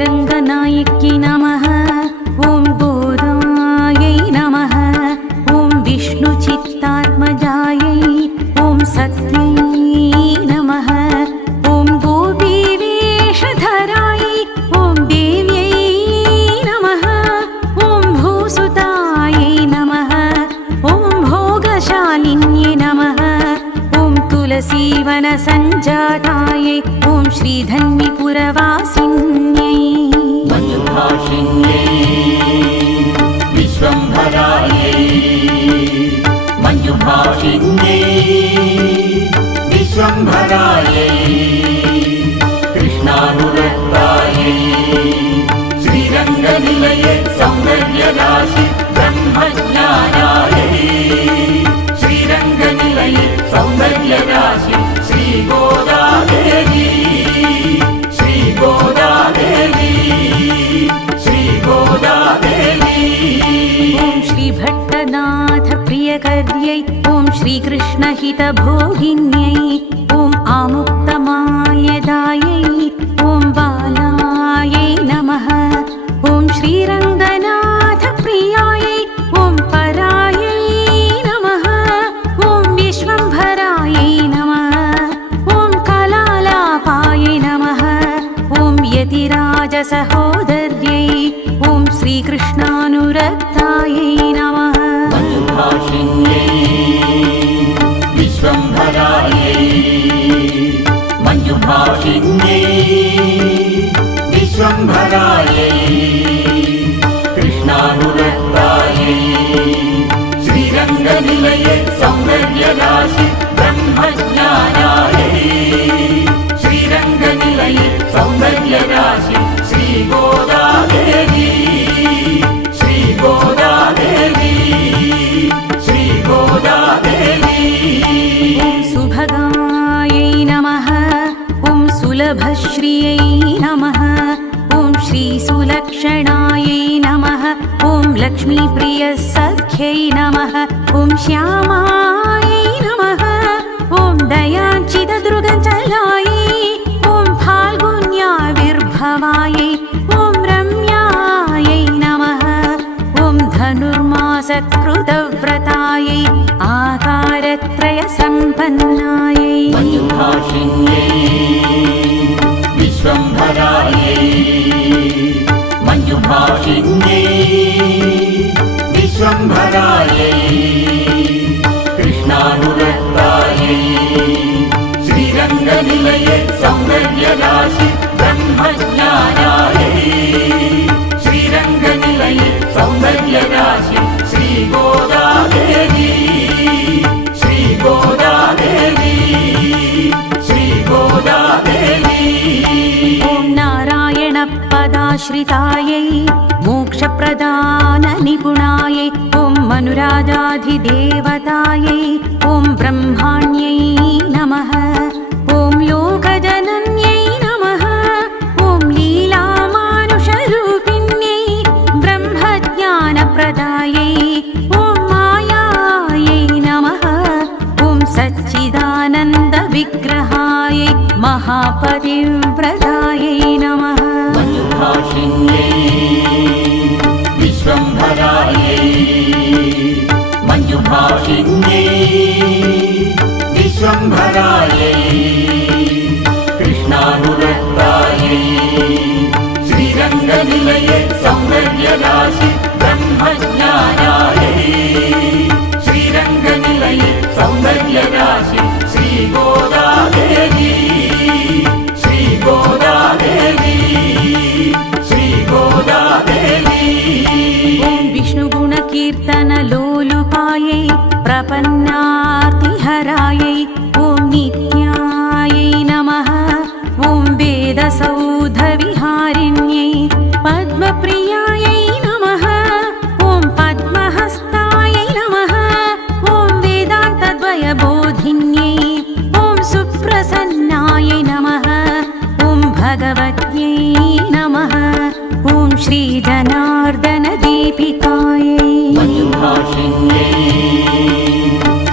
श्रीरङ्गनायक्यै नमः। ॐ गोदायै नमः। ॐ विष्णुचित्तात्मजायै ॐ सत्यै नमः। ॐ गोपीवेषधरायै ॐ देव्यै नमः। ॐ भूसुतायै नमः। ॐ भोगशालिन्यै नमः। ॐ तुलसीवनसञ्जातायै ॐ श्रीधन्विपुरवासिन्यै मञ्जुभाषिण्यै विश्वम्भरायै मञ्जुभाषिण्यै विश्वम्भरायै कृष्णानुरक्तायै श्रीरङ्गनिलये सौन्दर्यराशि ब्रह्मज्ञानायै श्रीरङ्गनिलये सौन्दर्यराशि श्रीगोदादेवी श्रीगोदादेवी श्रीगोदादेवी। ॐ श्रीभट्टनाथ प्रियकर्यै ॐ श्रीकृष्णहितभोगिन्यै ॐ आमुक्तमाल्यदायै ॐ बालायै नमः। ॐ श्रीरङ्गनाथ प्रियायै ॐ परायै नमः। ॐ विश्वम्भरायै नमः। ॐ कलालापायै नमः। ॐ यतिराजसहोदर्यै ॐ श्रीकृष्णानुरक्तायै नमः। मञ्जुभाषिण्यै विश्वम्भरायै मञ्जुभाषिण्यै विश्वम्भरायै कृष्णानुरक्तायै श्रीरङ्गनिलये सौन्दर्यराशि ब्रह्मज्ञानायै श्रीरङ्गनिलये सौन्दर्यराशि श्रीगोदादेवी श्रीगोदादेवी श्रीगोदादेवी। ॐ सुभगायै नमः। ॐ सुलभश्रियै नमः। ॐ श्रीसुलक्षणायै नमः। ॐ लक्ष्मीप्रियसख्यै नमः। ॐ श्यामायै नमः। ॐ दयाञ्चितदृगचलायै ॐ फाल्गुन्याविर्भवायै ॐ रम्यायै नमः। ॐ धनुर्मासकृतव्रतायै आकारत्रयसम्पन्नायै मञ्जुभाषिण्यै विश्वम्भरायै मञ्जुभाषिण्यै विश्वम्भरायै कृष्णानुरक्तायै श्रीरङ्गनिलये सौन्दर्यराशि ब्रह्मज्ञानायै श्रीरङ्गनिलये सौन्दर्यराशि श्रीगोदादेवी श्रीगोदादेवी श्रीगोदादेवी। ॐ नारायणपदाश्रितायै मोक्षप्रदाननिपुणायै ॐ मनुराजाधिदेवतायै ॐ ब्रह्माण्यै नमः। ॐ लोकजनन्यै नमः। ॐ लीलामानुषरूपिण्यै ब्रह्मज्ञानप्रदायै ॐ मायायै नमः। ॐ सच्चिदानन्दविग्रहायै महापतिव्रतायै नमः। मञ्जुभाषिण्यै विश्वम्भरायै मञ्जुभाषिण्यै विश्वम्भरायै कृष्णानुरक्तायै श्रीरङ्गनिलये सौन्दर्यराशि ब्रह्मज्ञानायै श्रीरङ्गनिलये सौन्दर्यराशि श्रीगोदादेवी श्रीगोदादेवी श्रीगोदादेवी। ॐ विष्णुगुणकीर्तनलोलुपायै प्रपन्नार्तिहरायै ॐ नित्यायै नमः। ॐ वेदसौधविहारिण्यै पद्मप्रियायै नमः। ॐ पद्महस्तायै नमः। ॐ वेदान्तद्वयबोधिन्यै ॐ सुप्रसन्नायै नमः। ॐ भगवत्यै नमः। ॐ श्रीजनार्दनदीपिकायै मञ्जुभाषिण्यै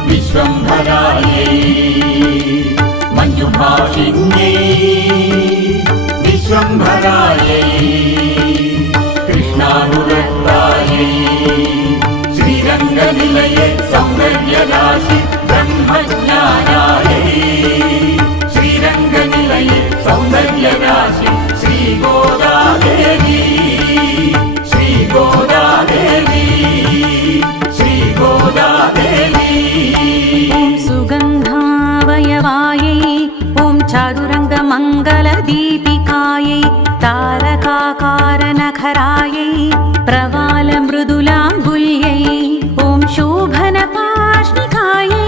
विश्वम्भरायै मञ्जुभाषिण्यै विश्वम्भरायै प्रवालमृदुलाङ्गुल्यै ॐ शोभनपाष्णिकायै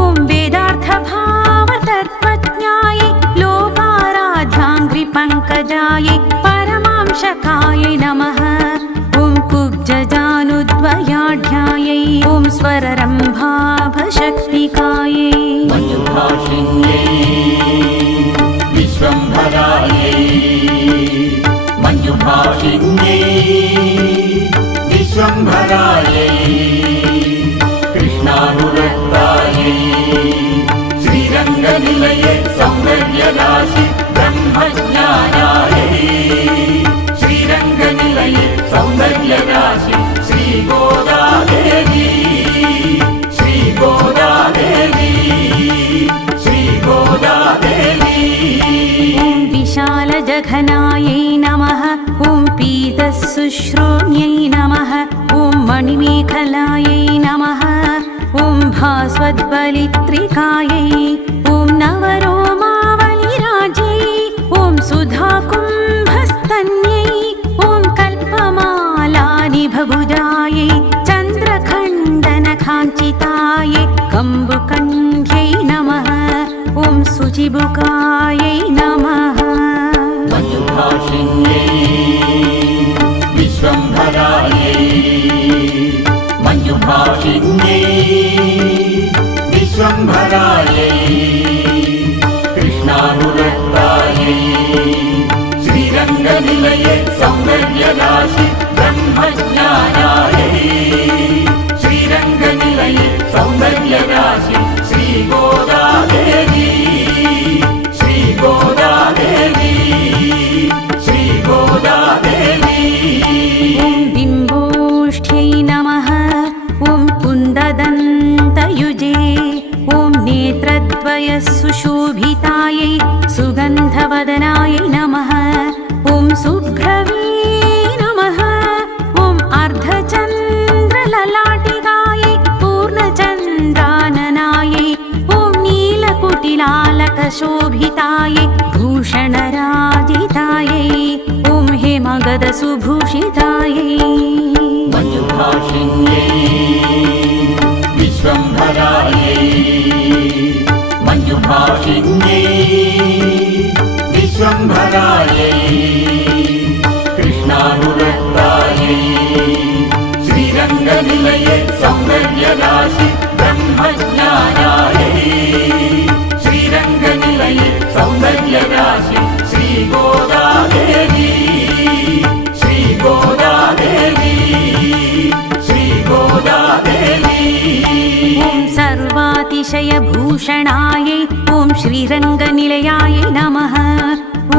ॐ वेदार्थभावतत्त्वज्ञायै लोकाराध्याङ्घ्रिपङ्कजायै परमांशकायै नमः ॐ कुब्जजानुद्वयाढ्यायै ॐ स्वररम्भाभशक्तिकायै मञ्जुभाषिण्यै विश्वम्भरायै मञ्जुभाषिण्यै विश्वम्भरायै कृष्णानुरक्तायै श्रीरङ्गनिलये सौन्दर्यराशि ब्रह्मज्ञानायै श्रीरङ्गनिलये सौन्दर्यराशि श्रीगोदादेवी श्रीगोदादेवी श्रीगोदादेवी ॐ विशालजघनायै नमः ॐ पीतशुश्रोण्यै नमः ॐ मणिमेखलायै नमः ॐ भास्वद्बलित्रिकायै ॐ नवरोमावलिराज्यै ॐ सुधाकुम्भस्तन्यै ॐ कल्पमालानिभभुजायै चन्द्रखण्डनकाञ्चितायै कम्बुकण्ठ्यै नमः ॐ शुचिबुकायै नमः मञ्जुभाषिण्यै विश्वम्भरायै मञ्जुभाषिण्यै विश्वम्भरायै कृष्णानुरक्तायै श्रीरङ्गनिलये सौन्दर्यराशि ब्रह्मज्ञानायै श्रीरङ्गनिलये सौन्दर्यराशि श्रीगोदादेवी श्रीगोदादेवी श्रीगोदादेवी ॐ बिम्बोष्ठ्यै नमः ॐ कुन्ददन्तयुजे ॐ नेत्रद्वयसुशोभितायै सुगन्धवदनायै नमः ॐ शुभ्रवे नमः ॐ अर्धचन्द्रललाटिकायै पूर्णचन्द्राननायै ॐ नीलकुटिलालकशोभितायै भूषणराजितायै ॐ हेमगदसुभूषितायै मञ्जुभाषिण्यै विश्वम्भरायै मञ्जुभाषिण्यै विश्वम्भरायै कृष्णानुरक्तायै श्रीरङ्गनिलये सौन्दर्यराशि ब्रह्मज्ञानायै श्रीरङ्गनिलये सौन्दर्यराशि श्रीगोदादेवी श्रीगोदादेवी श्रीगोदादेवी ॐ सर्वातिशयभूषणायै ॐ श्रीरङ्गनिलयायै नमः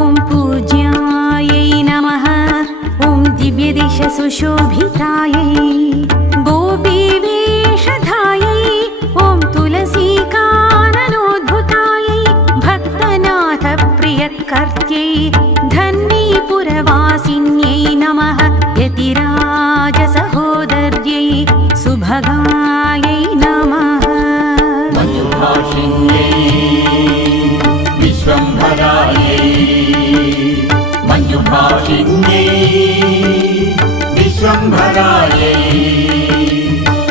ॐ पूज्यायै नमः ॐ दिव्यदिशसुशोभितायै गोपीवेषधायै ॐ तुलसीकाननोद्भुतायै भक्तनाथप्रियकर्त्यै धन्वीपुरवासिन्यै नमः यतिराजसहोदर्यै सुभगायै नमः मञ्जुभाषिण्यै विश्वम्भरायै मञ्जुभाषिण्यै विश्वम्भरायै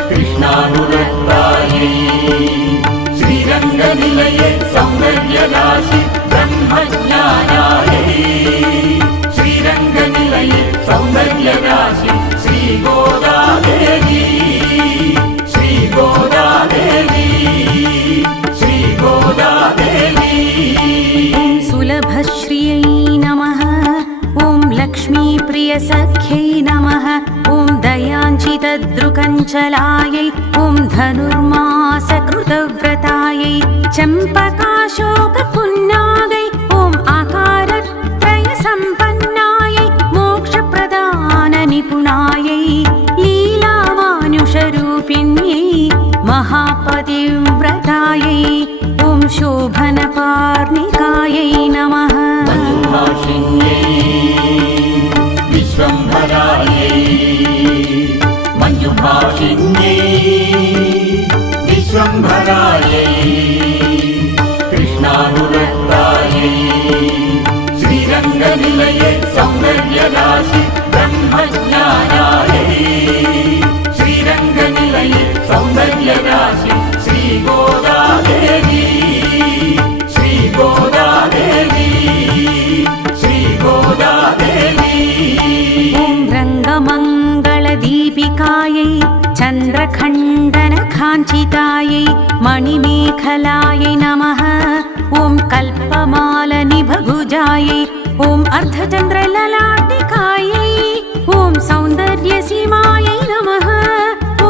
कृष्णानुरक्तायै श्रीरङ्गनिलये सौन्दर्यराशि ब्रह्मज्ञानायै श्रीरङ्गनिलये सौन्दर्यराशि श्रीगोदादेवी श्रीगोदादेवी श्रीगोदादेवी ॐ सुलभश्रियै नमः ॐ लक्ष्मीप्रियसख्यै नमः ॐ दयाञ्चितदृकञ्चलायै ॐ धनुर्मासकृतव्रतायै चम्पकाशोकपुन्नागै ॐ आकारत्रयसम्पन्नायै मोक्षप्रदाननिपुणायै लीलामानुषरूपिण्यै महापतिव्रतायै ॐ शोभनपार्णिकायै नमः मञ्जुभाषिण्यै विश्वम्भरायै मञ्जुभाषिण्यै विश्वम्भरायै कृष्णानुरक्तायै श्रीरङ्गनिलये सौन्दर्यराशि ब्रह्मज्ञानायै वज्रखण्डनखाञ्चितायै मणिमेखलायै नमः। ॐ कल्पमालनिभभुजायै ॐ अर्धचन्द्रललाटिकायै ॐ सौन्दर्यसीमायै नमः।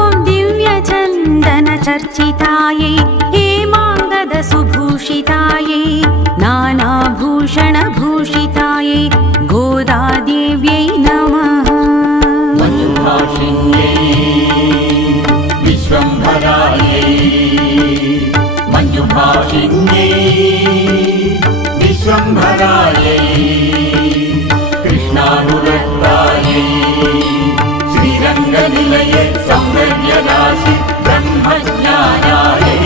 ॐ दिव्यचन्दनचर्चितायै हेमाङ्गदसुभूषितायै नानाभूषणभूषितायै गोदादेव्यै नमः। मञ्जुभाषिण्यै विश्वम्भरायै मञ्जुभाषिण्यै विश्वम्भरायै कृष्णानुरक्तायै श्रीरङ्गनिलये सौन्दर्यराशि ब्रह्मज्ञानायै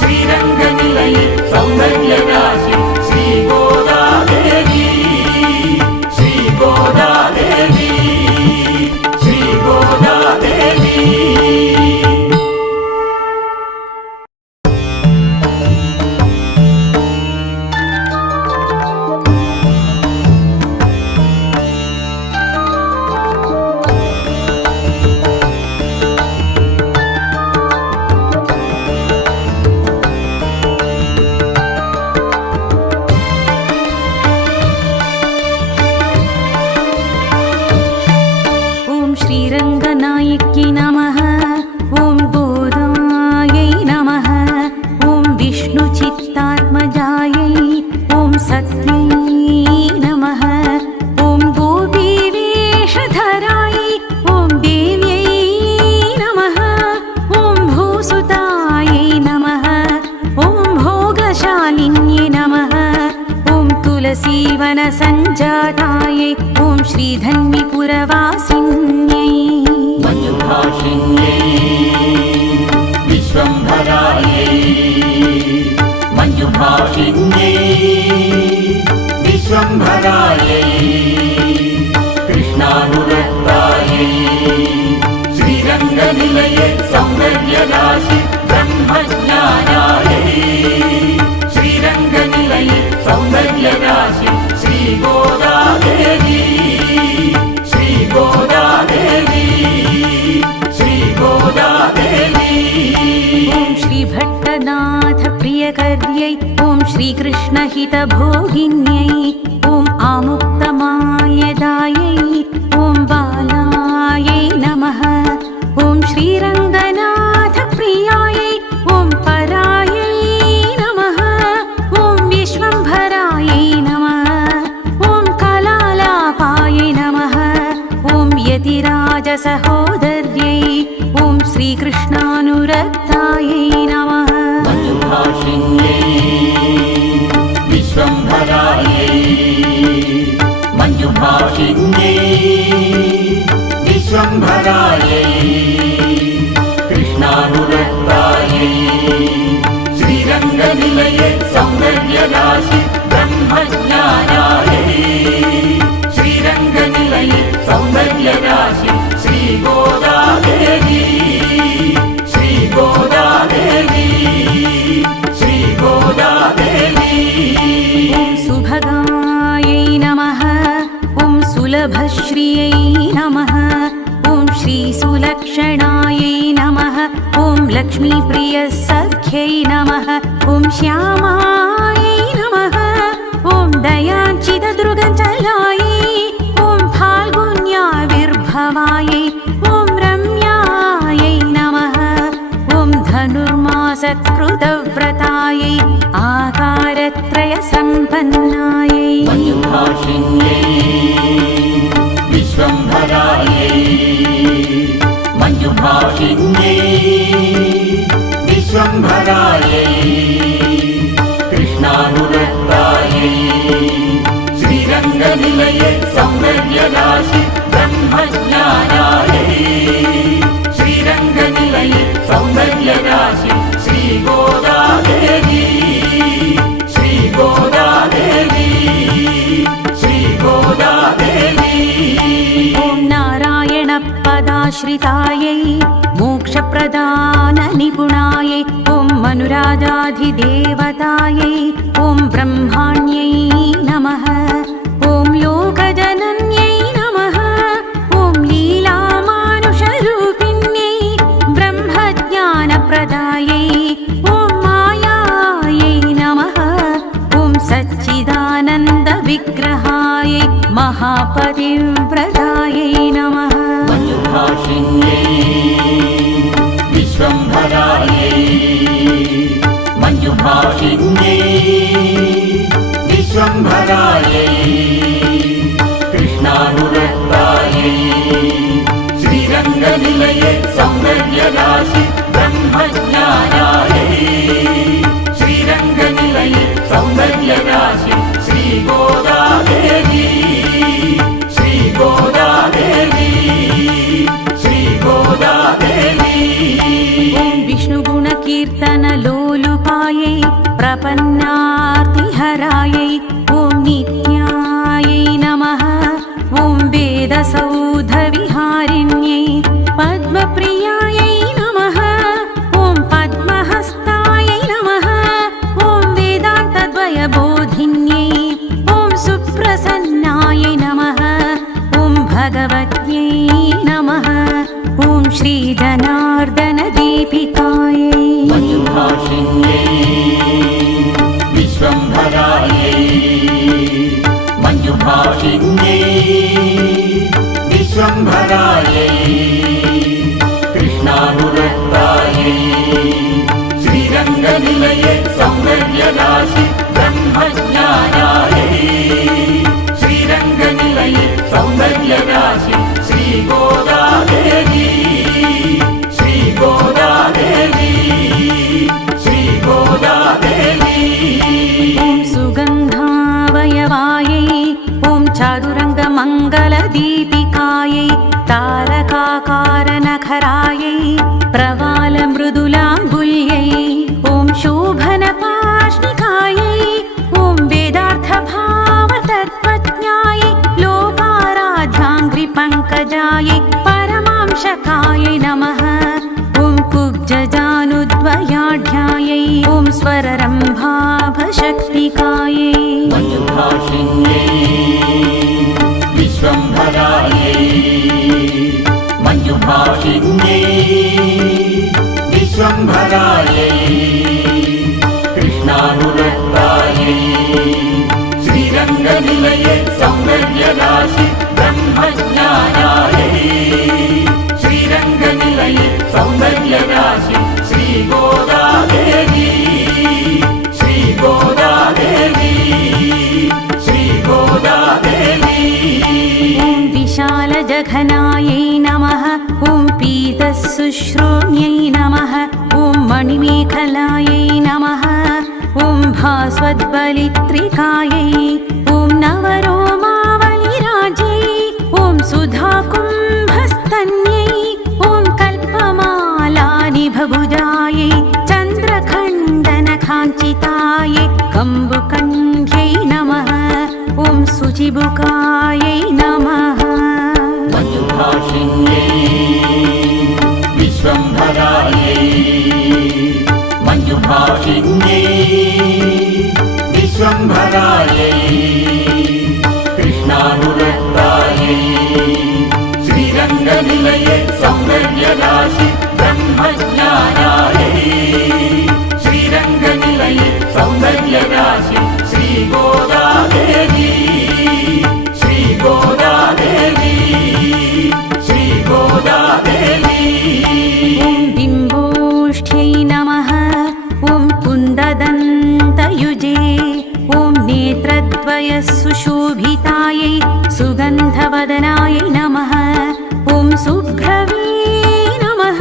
श्रीरङ्गनिलये सौन्दर्यराशि श्रीगोदादेवी श्रीगोदादेवी श्रीगोदादेवी। श्रीरङ्गनायक्यै नमः। ॐ गोदायै नमः। ॐ विष्णुचित्तात्मजायै ॐ सत्यै नमः। ॐ गोपीवेषधरायै ॐ देव्यै नमः। ॐ भूसुतायै नमः। ॐ भोगशालिन्यै नमः। ॐ तुलसीवनसञ्जातायै ॐ श्रीधन्विपुरवासिन्यै। मञ्जुभाषिण्यै विश्वम्भरायै मञ्जुभाषिण्यै विश्वम्भरायै कृष्णानुरक्तायै श्रीरङ्गनिलये सौन्दर्यराशि ब्रह्मज्ञानायै श्रीरङ्गनिलये सौन्दर्यराशि श्रीगोदादेवी श्रीगोदादेवी श्रीगोदादेवी। ॐ श्रीभट्टनाथ प्रियकर्यै ॐ श्रीकृष्णहितभोगिन्यै ॐ आमुक्तमाल्यदायै ॐ बालायै नमः। ॐ श्रीरङ्गनाथ प्रियायै ॐ परायै नमः। ॐ विश्वम्भरायै नमः। ॐ कलालापायै नमः। ॐ यतिराजसहोदर्यै ॐ श्रीकृष्णानुरक्तायै नमः। मञ्जुभाषिण्यै विश्वम्भरायै मञ्जुभाषिण्यै विश्वम्भरायै कृष्णानुरक्तायै श्रीरङ्गनिलये सौन्दर्यराशि ब्रह्मज्ञानायै श्रीरङ्गनिलये सौन्दर्यराशि श्रीगोदादेवी श्रीगोदादेवी श्रीगोदादेवी। ॐ सुभगायै नमः। ॐ सुलभश्रियै नमः। ॐ श्रीसुलक्षणायै नमः। ॐ लक्ष्मीप्रियसख्यै नमः। ॐ श्यामायै नमः। ॐ दयाञ्चितदृगचलायै ॐ फाल्गुन्याविर्भवायै ॐ रम्यायै नमः। ॐ धनुर्मासत्कृतव्रतायै आकारत्रयसम्पन्नायै। मञ्जुभाषिण्यै विश्वम्भरायै मञ्जुभाषिण्यै विश्वम्भरायै कृष्णानुरक्तायै श्रीरङ्गनिलये सौन्दर्यराशि ब्रह्मज्ञानायै श्रीरङ्गनिलये सौन्दर्यराशि श्रीगोदादेवी श्रीगोदादेवी श्रीगोदादेवी। ॐ नारायणपदाश्रितायै मोक्षप्रदाननिपुणायै ॐ मनुराजाधिदेवतायै ॐ ब्रह्माण्यै नमः। ॐ लोकजनन्यै नमः। ॐ लीलामानुषरूपिण्यै पतिव्रतायै नमः मञ्जुभाषिण्यै विश्वम्भरायै मञ्जुभाषिण्यै विश्वम्भरायै कृष्णानुरक्तायै श्रीरङ्गनिलये सौन्दर्यराशि ब्रह्मज्ञानायै श्रीरङ्गनिलये सौन्दर्यराशि श्रीगोदादेवी श्रीगोदादेवी श्रीगोदादेवी ॐ विष्णुगुणकीर्तनलोलुपायै प्रपन्नार्तिहरायै ॐ नित्यायै नमः ॐ वेदसौधविहारिण्यै पद्मप्रियायै नमः ॐ पद्महस्तायै नमः ॐ वेदान्तद्वयबोधिन्यै ॐ सुप्रसन्नायै नमः ॐ भगवत्यै नमः ॐ श्रीजनार्दनदीपिकायै मञ्जुभाषिण्यै विश्वम्भरायै मञ्जुभाषिण्यै विश्वम्भरायै कृष्णानुरक्तायै श्रीरङ्गनिलये सौन्दर्यराशि ब्रह्मज्ञानायै श्रीरङ्गनिलये सौन्दर्यराशि श्रीगोदादेवी श्रीगोदादेवी श्रीगोदादेवी ॐ सुगन्धावयवायै ॐ चारुरङ्गमङ्गलदीपिकायै तारकाकारनखरायै प्रवालमृदुलाङ्गुल्यै ॐ शोभनपाष्णिकायै ॐ वेदार्थभावतत्त्वज्ञायै लोकाराध्याङ्घ्रिपङ्कजायै परमांशकायै नमः ॐ कुब्जजानुद्वयाढ्यायै ॐ स्वररम्भाभशक्तिकायै मञ्जुभाषिण्यै विश्वम्भरायै मञ्जुभाषिण्यै विश्वम्भरायै कृष्णानुरक्तायै श्रीरङ्गनिलये सौन्दर्यराशि ब्रह्मज्ञानायै श्रीरङ्गनिलये सौन्दर्यराशि श्रीगोदादेवी श्रीगोदादेवी श्रीगोदादेवी ॐ विशालजघनायै नमः ॐ पीतशुश्रोण्यै नमः ॐ मणिमेखलायै नमः ॐ भास्वद्बलित्रिकायै ॐ नवरोमावलिराज्यै ॐ सुधाकुम्भस्तन्यै ॐ कल्पमालानिभभुजायै चन्द्रखण्डनकाञ्चितायै कम्बुकण्ठ्यै नमः ॐ शुचिबुकायै नमः मञ्जुभाषिण्यै विश्वम्भरायै मञ्जुभाषिण्यै विश्वम्भरायै कृष्णानुरक्तायै श्रीरङ्गनिलये सौन्दर्यराशि ब्रह्मज्ञानायै श्रीरङ्गनिलये सौन्दर्यराशि श्रीगोदादेवी श्रीगोदादेवी श्रीगोदादेवी ॐ बिम्बोष्ठ्यै नमः ॐ कुन्ददन्तयुजे ॐ नेत्रद्वयसुशोभितायै सुगन्धवदनायै नमः ॐ शुभ्रवे नमः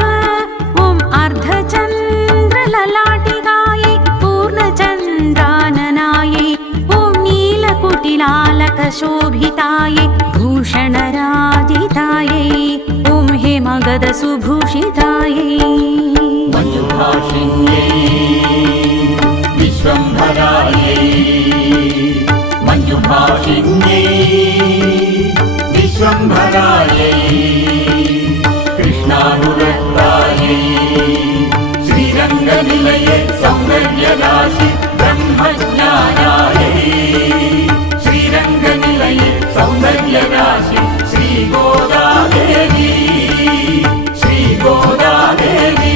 ॐ अर्धचन्द्रललाटिकायै पूर्णचन्द्राननायै ॐ नीलकुटिलालकशोभितायै भूषणराजितायै ॐ हेमगदसुभूषितायै मञ्जुभाषिण्यै विश्वम्भरायै मञ्जुभाषिण्यै विश्वम्भरायै कृष्णानुरक्तायै श्रीरङ्गनिलये सौन्दर्यराशि ब्रह्मज्ञानायै श्रीरङ्गनिलये सौन्दर्यराशि श्रीगोदादेवी श्रीगोदादेवी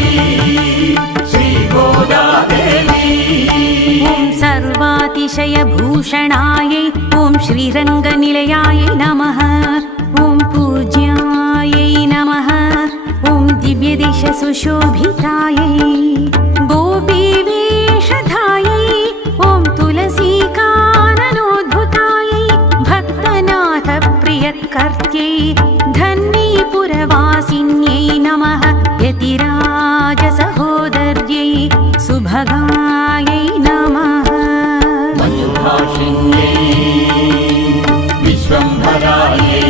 श्रीगोदादेवी ॐ सर्वातिशयभूषणायै ॐ श्रीरङ्गनिलयायै नमः सुशोभितायै गोपीवेषधायै ॐ तुलसीकाननोद्भुतायै भक्तनाथप्रियकर्त्यै धन्वीपुरवासिन्यै नमः यतिराजसहोदर्यै सुभगायै नमः मञ्जुभाषिण्यै विश्वम्भरायै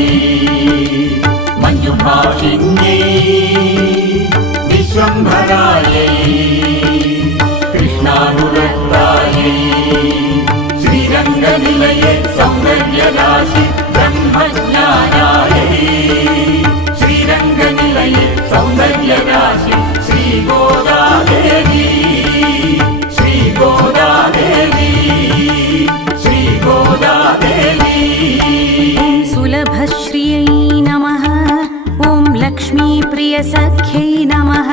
मञ्जुभाषिण्यै विश्वम्भरायै कृष्णानुरक्तायै श्रीरङ्गनिलये सौन्दर्यराशि ब्रह्मज्ञानायै श्रीरङ्गनिलये सौन्दर्यराशि श्रीगोदादेवी श्रीगोदादेवी श्रीगोदादेवी ॐ सुलभश्रियै नमः ॐ लक्ष्मीप्रियसख्यै नमः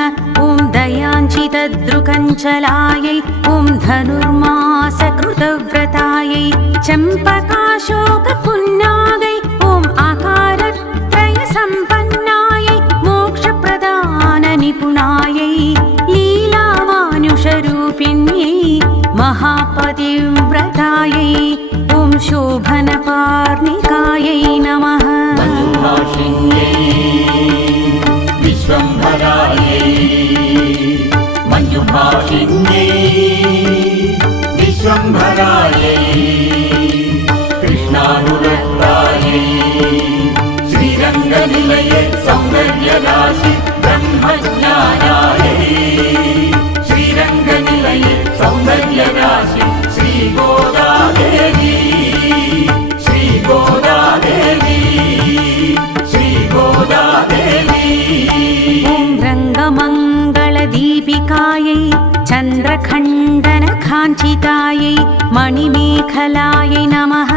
ॐ दयाञ्चितदृकञ्चलायै ॐ धनुर्मासकृतव्रतायै चम्पकाशोकपुन्नागै ॐ आकारत्रयसम्पन्नायै मोक्षप्रदाननिपुणायै लीलामानुषरूपिण्यै महापतिव्रतायै ॐ शोभनपार्णिकायै नमः मञ्जुभाषिण्यै विश्वम्भरायै मञ्जुभाषिण्यै विश्वम्भरायै कृष्णानुरक्तायै श्रीरङ्गनिलये सौन्दर्यराशि ब्रह्मज्ञानायै श्रीरङ्गनिलये सौन्दर्यराशि श्रीगोदादेवी श्रीगोदादेवी श्रीगोदादेवी ॐ रङ्गमङ्गलदीपिकायै चन्द्रखण्डनकाञ्चितायै मणिमेखलायै नमः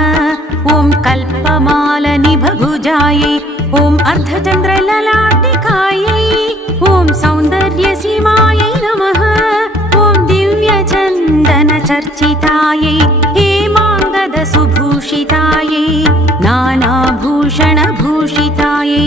ॐ कल्पमालनिभभुजायै ॐ अर्धचन्द्रललाटिकायै ॐ सौन्दर्यसीमायै नमः ॐ दिव्यचन्दनचर्चितायै हेमाङ्गदसुभूषितायै नानाभूषणभूषितायै